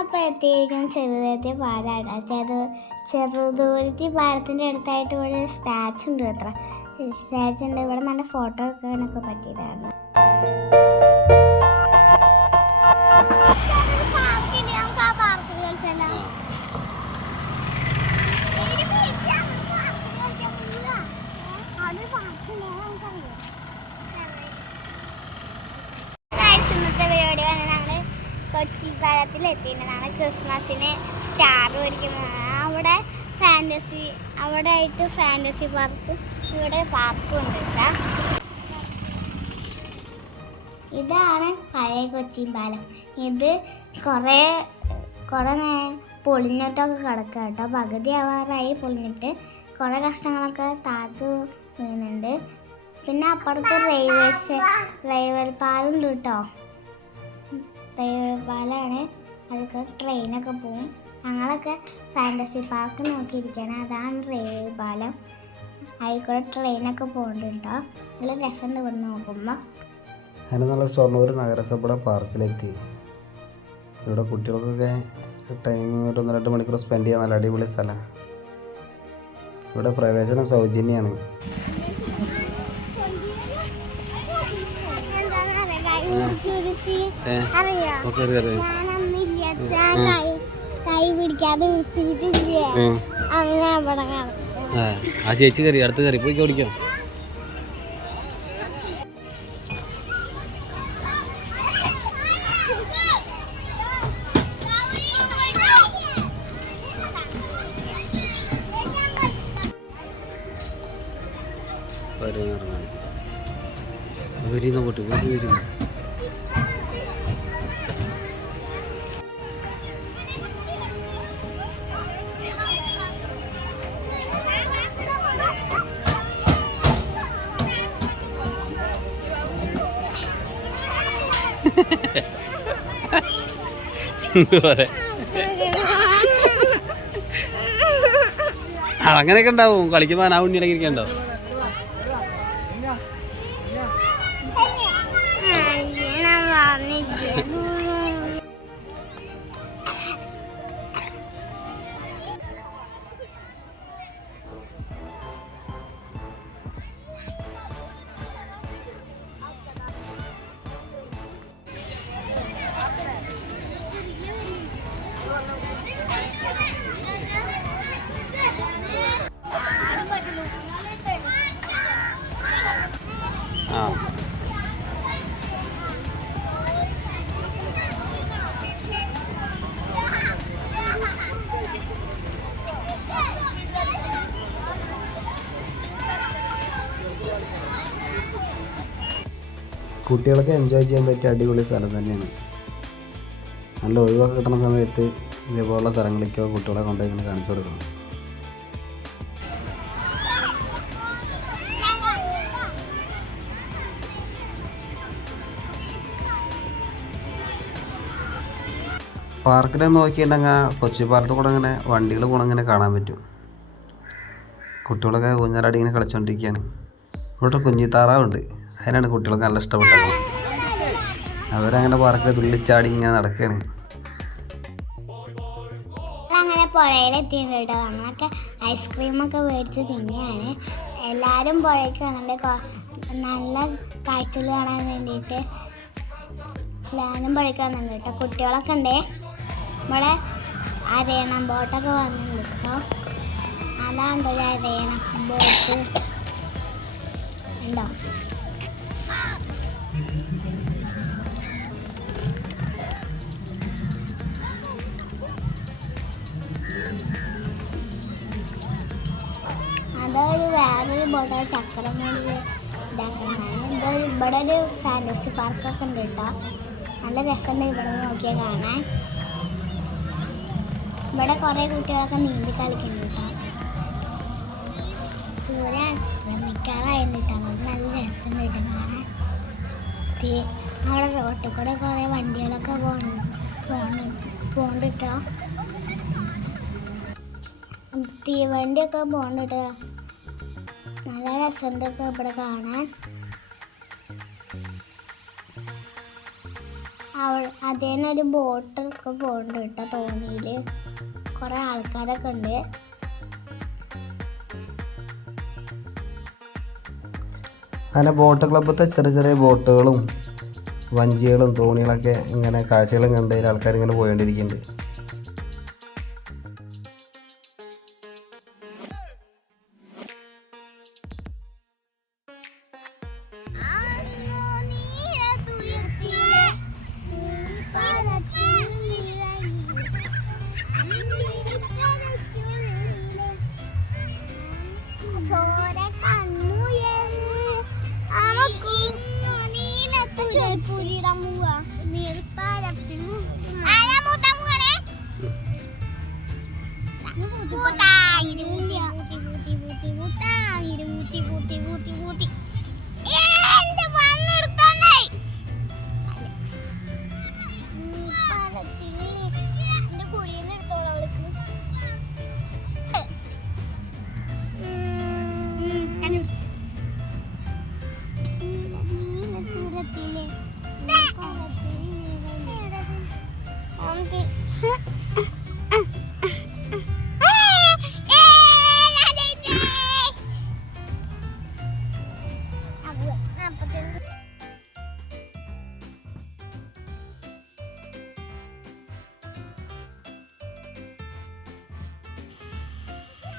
നമ്മളിപ്പോൾ ചെറുതായിട്ട് ചെറുതുരുത്തി പാലാണ് ചെറു ചെറുതുരുത്തി പാലത്തിന്റെ അടുത്തായിട്ട് ഇവിടെ ഒരു സ്റ്റാച്ചു ഉണ്ട് അത്ര സ്റ്റാച്ചു ഉണ്ട്. ഇവിടെ നല്ല ഫോട്ടോ എടുക്കാനൊക്കെ പറ്റിയതാണ്. കൊച്ചി പാലത്തിൽ ക്രിസ്മസിന് സ്റ്റാർ മേടിക്കുന്നതാണ് അവിടെ ഫാന്റസി അവിടെ ആയിട്ട് ഫാന്റസി പാർക്ക് ഇവിടെ പാർക്കും ഉണ്ട് ഇതാണ് പഴയ കൊച്ചി പാലം. ഇത് കുറേ കുറേ നേരം പൊളിഞ്ഞിട്ടൊക്കെ കിടക്കുക കേട്ടോ. പകുതി ആവാറായി പൊളിഞ്ഞിട്ട് കുറേ കഷ്ണങ്ങളൊക്കെ താത്തു വീണുണ്ട്. പിന്നെ അപ്പുറത്ത് റെയിൽവേ റെയിൽവേ പാലം ഉണ്ട് കേട്ടോ. പാലമാണ് അതൊക്കെ ട്രെയിനൊക്കെ പോവും. ഞങ്ങളൊക്കെ ഫാന്റസി പാർക്ക് നോക്കിയിരിക്കുകയാണ് അതാണ് റെയിൽവേ പാലം അതിൽക്കൂടെ ട്രെയിനൊക്കെ പോകുന്നുണ്ട് നല്ല രസമുണ്ട് ഇവിടെ നോക്കുമ്പോൾ അങ്ങനെ നല്ല ഷൊർണൂർ നഗരസഭയുടെ പാർക്കിലെത്തി. ഇവിടെ കുട്ടികൾക്കൊക്കെ ടൈം ഒരു ഒന്ന് രണ്ട് മണിക്കൂർ സ്പെൻഡ് ചെയ്യാൻ നല്ല അടിപൊളി സ്ഥലമാണ് ഇവിടെ പ്രവേശനം സൗജന്യമാണ് ആ ചേച്ചി കറി അടുത്ത് കറി പോയി ഓടിക്കാം. വരുന്ന പോട്ട് വരുന്നു അങ്ങനെയൊക്കെ ഉണ്ടാവും. കളിക്കുമ്പോൾ ആ ഉണ്ണി കുട്ടികൾക്ക് എൻജോയ് ചെയ്യാൻ പറ്റിയ അടിപൊളി സ്ഥലം തന്നെയാണ്. നല്ല ഒഴിവൊക്കെ കിട്ടുന്ന സമയത്ത് ഇതേപോലുള്ള സ്ഥലങ്ങളിലേക്കോ കുട്ടികളെ കൊണ്ടുപോയി ഇങ്ങനെ കാണിച്ചു കൊടുക്കണം. പാർക്കിൽ നോക്കിയിട്ടുണ്ടെങ്കിൽ കൊച്ചി പാലത്ത് കൂടെ ഇങ്ങനെ വണ്ടികൾ പോകണം ഇങ്ങനെ കാണാൻ പറ്റും. കുട്ടികളൊക്കെ ഊഞ്ഞാലാടി ഇങ്ങനെ കളിച്ചുകൊണ്ടിരിക്കുകയാണ് ഇവിടെ കുഞ്ഞിത്താറാവുണ്ട്. അതിനാണ് കുട്ടികൾക്ക് നല്ല ഇഷ്ടപ്പെട്ടത്. അവരങ്ങനെ പാർക്കിൽ തുള്ളിച്ചാടി ഇങ്ങനെ നടക്കാണ്. അങ്ങനെ പുഴയിലെത്തിയിട്ടുണ്ട് കേട്ടോ. നമ്മളൊക്കെ ഐസ്ക്രീമൊക്കെ മേടിച്ച് തിന്നെയാണ്. എല്ലാവരും പുഴയ്ക്ക് വന്നിട്ട് നല്ല കാഴ്ചകൾ കാണാൻ വേണ്ടിയിട്ട് എല്ലാവരും പുഴയ്ക്ക് വന്നിട്ടുണ്ട് കേട്ടോ. കുട്ടികളൊക്കെ ഉണ്ടേ. നമ്മുടെ അരയണം ബോട്ടൊക്കെ വന്നിട്ടുണ്ട് കേട്ടോ. അതാണ് ഒരു അരയണം ബോട്ട് ഉണ്ടോ? ബോട്ട് ചക്രം കൊണ്ട് ഇതാക്കുന്നതാണ് എന്തോ ഇവിടെ ഒരു ഫാന്റസി പാർക്കൊക്കെ ഉണ്ട് കേട്ടോ. നല്ല രസമുണ്ട് ഇവിടെ നോക്കിയാൽ കാണാൻ. ഇവിടെ കുറേ കുട്ടികളൊക്കെ നീന്തി കളിക്കുന്നുണ്ട് കേട്ടോ. സൂര്യ ശ്രമിക്കാറായിട്ട് കേട്ടോ. അത് നല്ല രസമുണ്ട് കേട്ടോ കാണാൻ. അവിടെ റോട്ടിൽ കൂടെ കുറേ വണ്ടികളൊക്കെ പോകണം പോകണം പോണ്ട് കേട്ടോ. തീവണ്ടിയൊക്കെ പോണിട്ട് നല്ല രസമുണ്ട് ഇവിടെ കാണാൻ. അവൾ അതേനൊരു ബോട്ടൊക്കെ പോകുന്നുണ്ട് കേട്ടോ തോണിയിൽ. കുറേ ആൾക്കാരൊക്കെ ഉണ്ട്. അങ്ങനെ ബോട്ട് ക്ലബ്ബത്തെ ചെറിയ ചെറിയ ബോട്ടുകളും വഞ്ചികളും തോണികളൊക്കെ ഇങ്ങനെ കാഴ്ചകളും കണ്ട് ആൾക്കാർ ഇങ്ങനെ പോയോണ്ടിരിക്കുന്നുണ്ട്.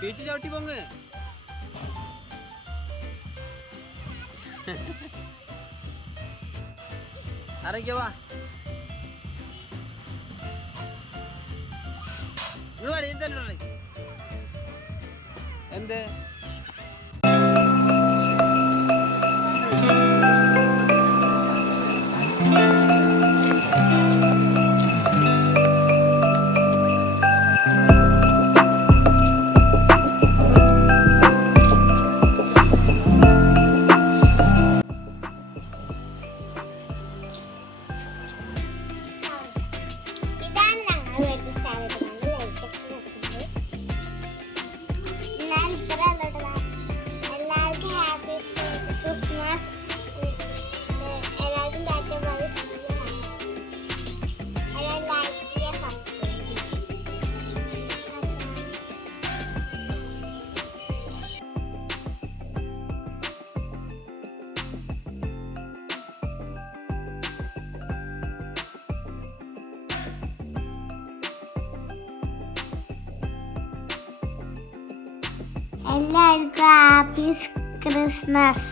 ബീച്ച് ചവിട്ടി പൊങ്ങ്. അറിയിക്കവാ? എന്ത്? എല്ലാവർക്കും ഹാപ്പി ക്രിസ്മസ്